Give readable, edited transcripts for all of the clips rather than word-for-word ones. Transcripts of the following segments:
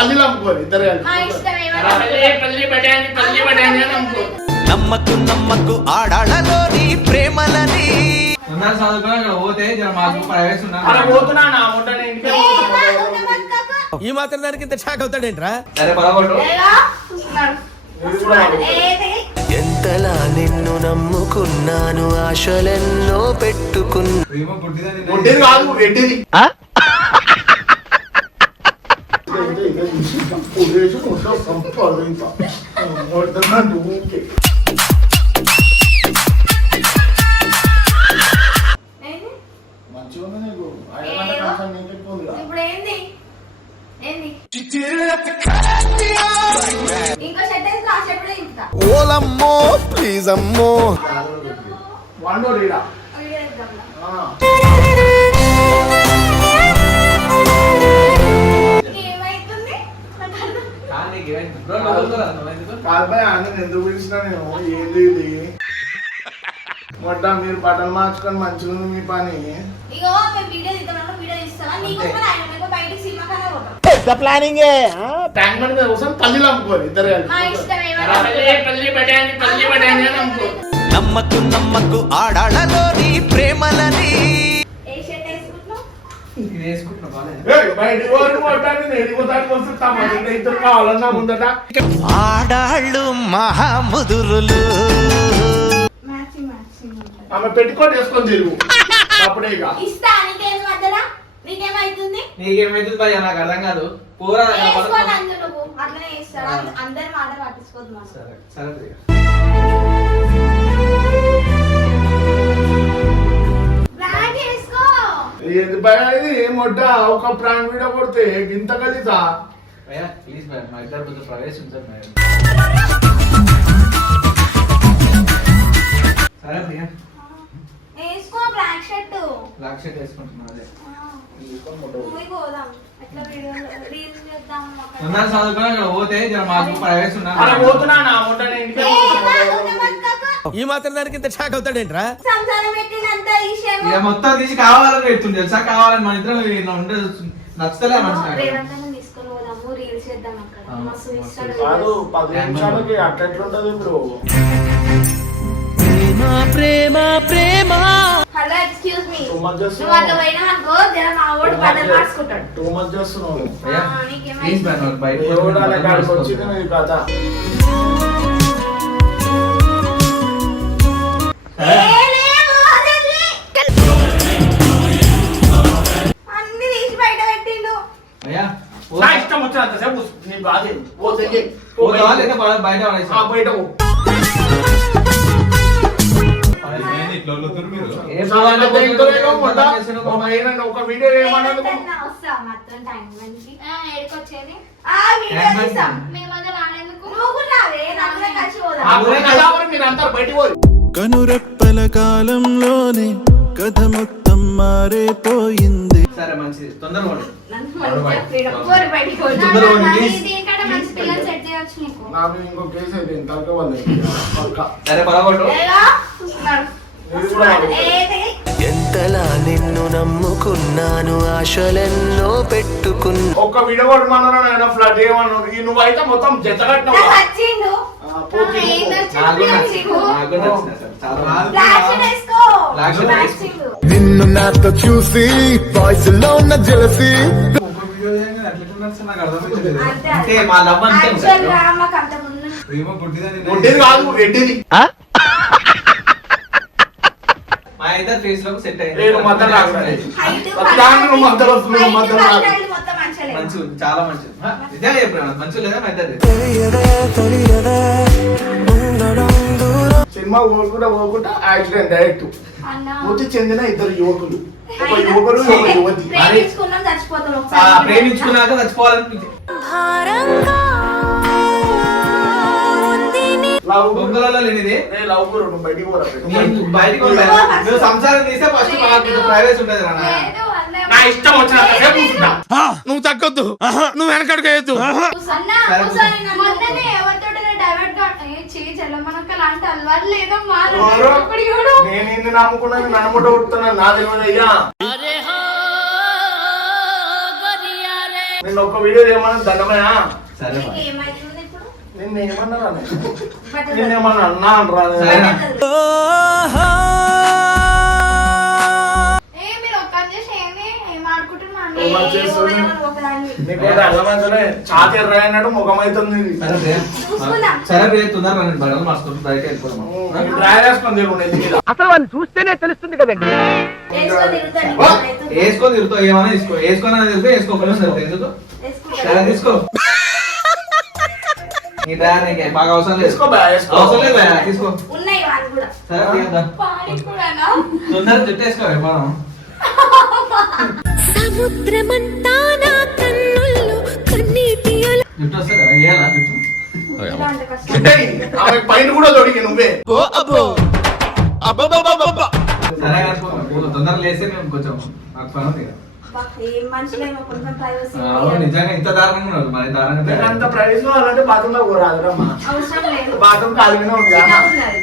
పల్లీలు అమ్ముకోరు ఇద్దరు నమ్మకు నమ్మకు ఆడాళ్ళలోని ప్రేమలని ఈ మాత్రం దానికి ఇంత షాక్ అవుతాడేంట్రా? ఎంతలా నిన్ను నమ్ముకున్నాను, ఆశలెన్నో పెట్టుకున్నా. ఓలమ్మో ప్లీజ్ అమ్మో ఎందుకు పిలిచినా నేను ఏది మొట్ట మీరు బట్టలు మార్చుకొని మంచిగా ఉంది మీ పని. ప్లానింగ్ కోసం పల్లీలు అమ్ముకోరు ఇద్దరు నమ్మకు నమ్మకు ఆడాళ్ళలోని ప్రేమలని. ఆడాళ్ళు మహాముదురులు. ఆమె పెట్టుకోటి వేసుకొని తిరుగు అప్పుడే నీకేమైతుంది భయ? నాకు అర్థం కాదు. పూరా ఏది భయ ఇది ఏమొడ్డ ఒక ప్రాణం వీడ కొడితే గింత కలిసా ప్లీజ్ భయ, మా ఇద్దరు కొంచెం ప్రవేశం సార్. సరే ప్రియా, బ్లాక్ షర్ట్ వేసుకుంటున్నా. అదే పోతే మాకు ప్రవేశం ఈ మాత్రం దానికి ఇంత షాక్ అవుతాడేంట్రా? మొత్తం తీసి కావాలని పెడుతుంది తెలుసా? కావాలని మన ఇద్దరు ఉండే నచ్చలే మంచి ప్రేమ ప్రేమ. హలో ఎక్స్క్యూజ్ మీ, నువ్వు అట్లా పోయినా అనుకో జర మా ఓడి బట్టలు మార్చుకుంటాడు. టూ మచ్ చేస్తున్నావు. అన్ని తీసి బయట పెట్టిండు. ఇష్టం వచ్చినంత సేపు నీ బాధ బయట బయట ఒక వీడియో ఏమన్నది కనురెప్పల కాలంలోనే కథ మొత్తం మారిపోయింది. సరే మంచిది, తొందరగా ఇంకో కేసు అయితే సరే పడగొట్టు. ఎంతలా నిన్ను నమ్ముకున్నాను, ఆశలెన్నో పెట్టుకున్నా. ఒక్క వీడియో కొట్టమన్నా ఫ్లడ్ ఏమన్నాడు. నువ్వైతే మొత్తం జతగట్టినావు. నిన్ను నాతో చూసి వాయిస్ లో ఉన్న జలసి. మా లవ్ అంటే కాదు ఎడ్డిది. మా ఇద్దరు ఫేస్ లో సెట్ అయింది. మంచిగా చాలా మంచిది. ఇదే చెప్పాను మంచిగా లేదా? మా ఇద్దరు సినిమా ఓకుండా యాక్సిడెంట్ డైరెక్ట్ మృతి చెందిన ఇద్దరు యువకులు, ఒక యువకుడు ఒక యువతి. ప్రేమించుకున్నాక చచ్చిపోవాలనిపించింది. బొంగలలో లేనిది బయటికి సంసారం తీస్తే ఫస్ట్ ప్రైవేట్ ఉంటుంది. నా ఇష్టం వచ్చినంత సేపు కూర్చుంటా. నువ్వు తగ్గొద్దు, నువ్వు వెనకడుకోవద్దు. నేను నిన్ను నమ్ముకున్నాను, నన్ను ముట్ట కొడుతున్నాను. నా తెలియదు అయ్యా. నేను ఒక్క వీడియో చేయమని దండమయ్యా. సరే నీకు మరి. ఏమైతుంది ఇప్పుడు? నిన్న ఏమన్నారా బట్టలు నేనేమన్నా అన్నా అనరా సరేనా? ఏ మీరు ఒక్క చేసి ఏంది? ఏం ఆడుకుంటున్నాను? ఏం చేస్తుంది? ఒకదాన్ని. నీకు అర్థమైతలే ఛాతి ఎర్ర అయినట్టు ముఖం అవుతుంది ఇది. సరే ప్రియ. చూసుకుందాం. సరే ప్రియ, తొందరగా రండి, బట్టలు మార్చుకుంటూ బయటకి వెళ్ళిపోదాం. డ్రైవర్ వేసుకొని తిరుగు నెత్తి మీద. వేసుకొని తిరుగుతా, నీకు వా. ఏమవుతుంది? వేసుకొని తిరుగుతావు, ఏమైనా తీసుకో. వేసుకొని తిరుగుతా, వేసుకోకుండా తిరుగుతావు. ఎందుకు? వేసుకుంటా. సరే తీసుకో. నీ తయారు నీకే బాగా అవసరం లేదు. వేసుకో బా, వేసుకో. అవసరం లేదు భయ్యా, తీసుకో. ఉన్నాయి వాళ్ళు కూడా. సరే ప్రియ, దా. పానీ కూడానా? తొందరగా జుట్టు వేసుకో మనం. సముద్రమంతా నా కన్నుల్లో కన్నీటి అల జుట్టు వస్తే కదా వేయాలా జుట్టు? ఇలా అంత కష్టం. ఏయ్, ఆమె పైన కూడా దొరికి నువ్వే. సరే కనుకో, తొందరగా లేస్తే మేము కొంచెం మాకు పని ఉంది కదా. బా, ఏం మనుషులేమో కొంచెం ప్రైవసీ అవును, నిజంగా ఇంత దారుణంగా ఉన్నారు మరి దారుణంగా నేను తయారు. అంత ప్రైవేట్ లో అలాంటి బాత్రూమ్ లో రాదురమ్మా. అవసరం లేదు. బాత్రూమ్ ఖాళీగానే ఉంది చిన్నగా అన్న. ఉన్నది.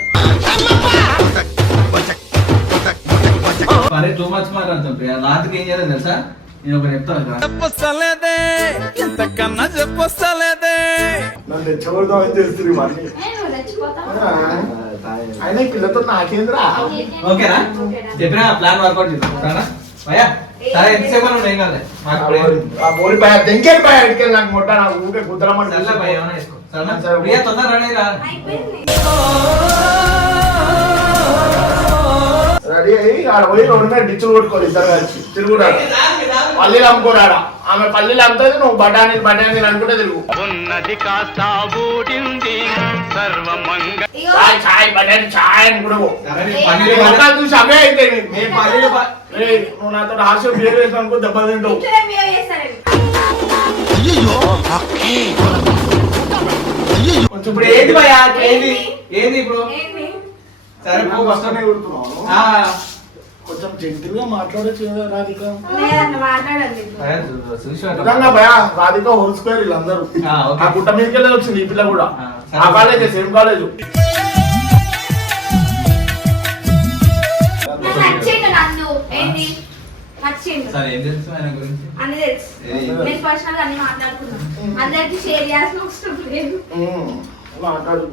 మరి టూ మచ్ మాట అంటాం ప్రియ. రాత్రికి ఏం చేయాలి తెలుసా? నేను ఒకటి చెప్తాను కదా. చెప్పొస్తలేదే ఇంతకన్నా చెప్పొస్తలేదే. నన్ను తెచ్చకూడదామని తెలుస్తుంది మరి. ఏ, నువ్వు తెచ్చిపోతావా? అయినా ఈ పిల్లతో నాకేంద్రా. ఓకేనా? చెప్పినా ప్లాన్ వర్కౌట్ చేద్దాం. భయ్యా సరే, ఎంతసేపు మనం ఏం కాదు మాకు ఇప్పుడు ఏం- ఆ బోడి భయ దెంకేటి భయ అడిగే నాకు మొట్ట నాకు ఊకే కుదరమని సర్లే భయ్యా, ఏమైనా వేసుకో. సరేనా? సరే. ప్రియ తొందరగా రెడీ రా. అయిపోయింది. రెడీ అయ్యి ఆడ పోయి రోడ్డు మీద డిచ్చులు కొట్టుకోవాలి ఇద్దరు కలిసి తిరుగురా. పల్లీలు అమ్ముకోరాడా. ఆమె పల్లీలు అమ్ముతుంది, నువ్వు బఠానీలు అనుకుంటే తిరుగు. ఉన్నది కాస్త ఊడింది సర్వమంగ. ఇగో, చాయ్ చాయ్ బఠానీ చాయ్ అని కూడా పో. సరే, ఏ, నేను పన్నీరు ఈ పడ- మొక్కలు చూసి అవే అవుతాయి నీకు. నేను పన్నీరు ప- ఏయ్, నువ్వు నాతో హాస్యం పేరు వేసావు అనుకో దెబ్బలు తింటావు. ఇంట్లోనే బిహేవ్ చేస్తారేమి? కొంచెం ఇప్పుడు ఏంటి భయ్యా? ఇప్పుడు ఏంటి ఏంది ఇప్పుడు? ఏంది? సరే పో, ఫస్ట్ వస్తూనే కొడుతున్నావు. ఆ. కొంచెం జెంటిల్ గా మాట్లాడచ్చు కదా రాధిక. లేదన్న, మాట్లాడండి. భయ్యా, చూసి పెట్టు. నిజంగా భయ రాధిక హోల్ స్క్వేర్ వీళ్ళందరూ. ఆ, ఓకే. ఆ గుట్ట మీదకి వెళ్ళి వచ్చింది ఈ పిల్ల కూడా. ఆ, సరే. ఆ కాలేజ్ సేమ్ కాలేజ్. నాకు నచ్చిండు నందు. ఏంది? నచ్చిండు. సరే, ఏం తెలుసు ఆయన గురించి? అన్ని తెలుసు. ఏయ్. నేను పర్సనల్ గా అన్ని మాట్లాడుకున్నాను. అందరికి షేర్ చేయాల్సిన అవసరం లేదు. మాట్లాడు.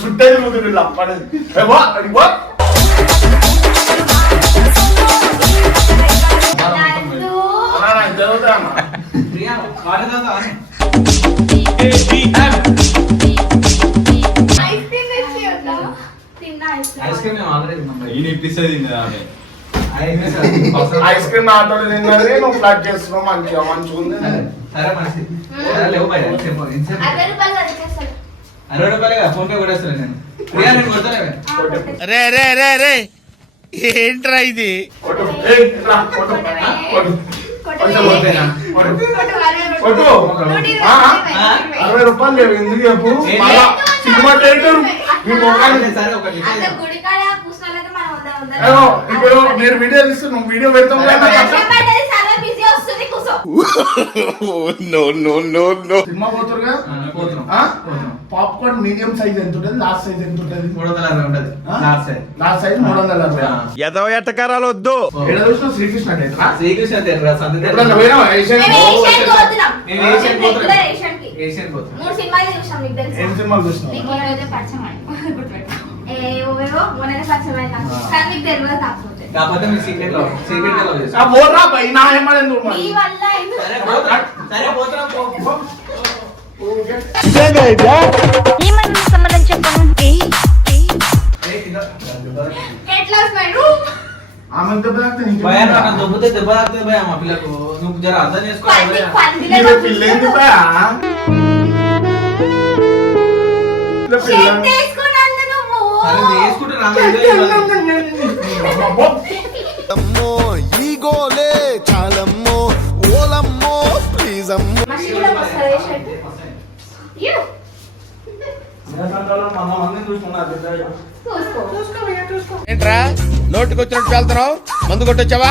చుట్టేది నువ్వు ఇలా పడేది. అడిగో నందు. అన్నా చదువుతా అన్న. ప్రియా, వాటర్ తాగుతావా? ఐస్ క్రీమ్ తెచ్చి వద్దా? తిన్నా ఐస్ క్రీమ్. ఐస్ క్రీమ్ మేము ఆల్రెడీ తిన్నాం భయ్యా. ఐస్ క్రీమ్ ఆటో తిన్నది నువ్వు ఫ్లాట్ చేస్తున్నావు. మంచిగా మంచిగా సరే, ఉంది. సరే మంచిది. సరే, లేవు భయ్యా, ఎంతసేపు? 60 రూపాయలు అడిగేస్తాడు. 60 రూపాయలే కదా, ఫోన్ పే కొట్టేస్తాను నేను. ప్రియా, నేను కొడతానే. రే రే రే రే ఏంట్రా ఇది? కొట్టు. ఏయ్, ఇట్రా, కొట్టు. కొట్టు. కొంచెం కొట్టేనా? కొట్టు. కొట్టు. ఆ? 60 రూపాయలు లేవు ఎందుకు చెప్పు. మళ్ళా సినిమా థియేటర్ మీ మొఖాన్ని. సరే, ఒకటి అంత గుడికాడ కూర్చున్నోళ్ళకి మనం వద్దా ఏమో, ఇప్పుడు మీరు వీడియో తీస్తే నువ్వు వీడియో పెడతావు కదా. చాలా బిజీ వస్తుంది కూర్చో. No no no no. Cinema పోతురుగా. పోతున్నాం. ఆ? పోతున్నాం. పాప్కార్న్ మీడియం సైజ్ ఎంత ఉంటుంది, లాస్ట్ సైజ్ ఎంత ఉంటుంది? 360 ఉంటది. ఆ? Last side. Last size 360. ఎదవ ఎట్టకారాలు వద్దు. ఏడ చూసినా శ్రీకృష్ణ థియేటరా? శ్రీకృష్ణ థియేటర్ సంత ఎప్పుడన్నా పోయినావా? ఏషియన్ మేము ఏషియన్కి పోతున్నాం. మేము ఏషియన్ పోతున్నాం. రెగ్యులర్ ఏషియన్కి. ఏషియన్ పోతున్నాం. 3 సినిమాలు చూసాం, నీకు తెలుసా? ఏం సినిమాలు చూసినావు? నీకు ఈరోజే పరిచయం అయ్యింది. గుర్తుపెట్టుకో. ఏవేవో మొన్ననే పరిచయం అయింది నాకు. కానీ నీకు తెలియదు కాకపోతే. కాకపోతే మీ సీక్రెట్ లో లవ్ ఆ చేస్తాం. పోరా భయ్, నా ఏమని ఎందుకు మరి? నీ వల్ల ఎందుకు? సరే పోతున్నాం. సరే పోతున్నాం, పో. ఏమన్నా సమాధానం చెప్పను ఏయ్, కింద. ఎట్లా వస్తున్నాడు? ఆమె ఎంత బ్లాక్ నీకు భయ, నాకు దొబ్బితే దెబ్బ తాకుతుంది భయ మా పిల్లకు. నువ్వు జర అర్థం చేసుకో భయ. పందిలే మీరు పిల్ల ఏంది భయ? పిల్ల పిల్ల. షర్ట్ వేసుకున్నందు నువ్వు. సరే, వేసుకుంటే నా అబ్బో. అమ్మో ఈగోలే చాలమ్మో ఓలమ్మో ప్లీజ్ అమ్మో మసీదులో వస్తుంది ఏ షర్ట్? యు. చూసుకో. ఏంట్రా నోటికి వచ్చినట్టు వెళ్తున్నావు? మందు కొట్టొచ్చావా?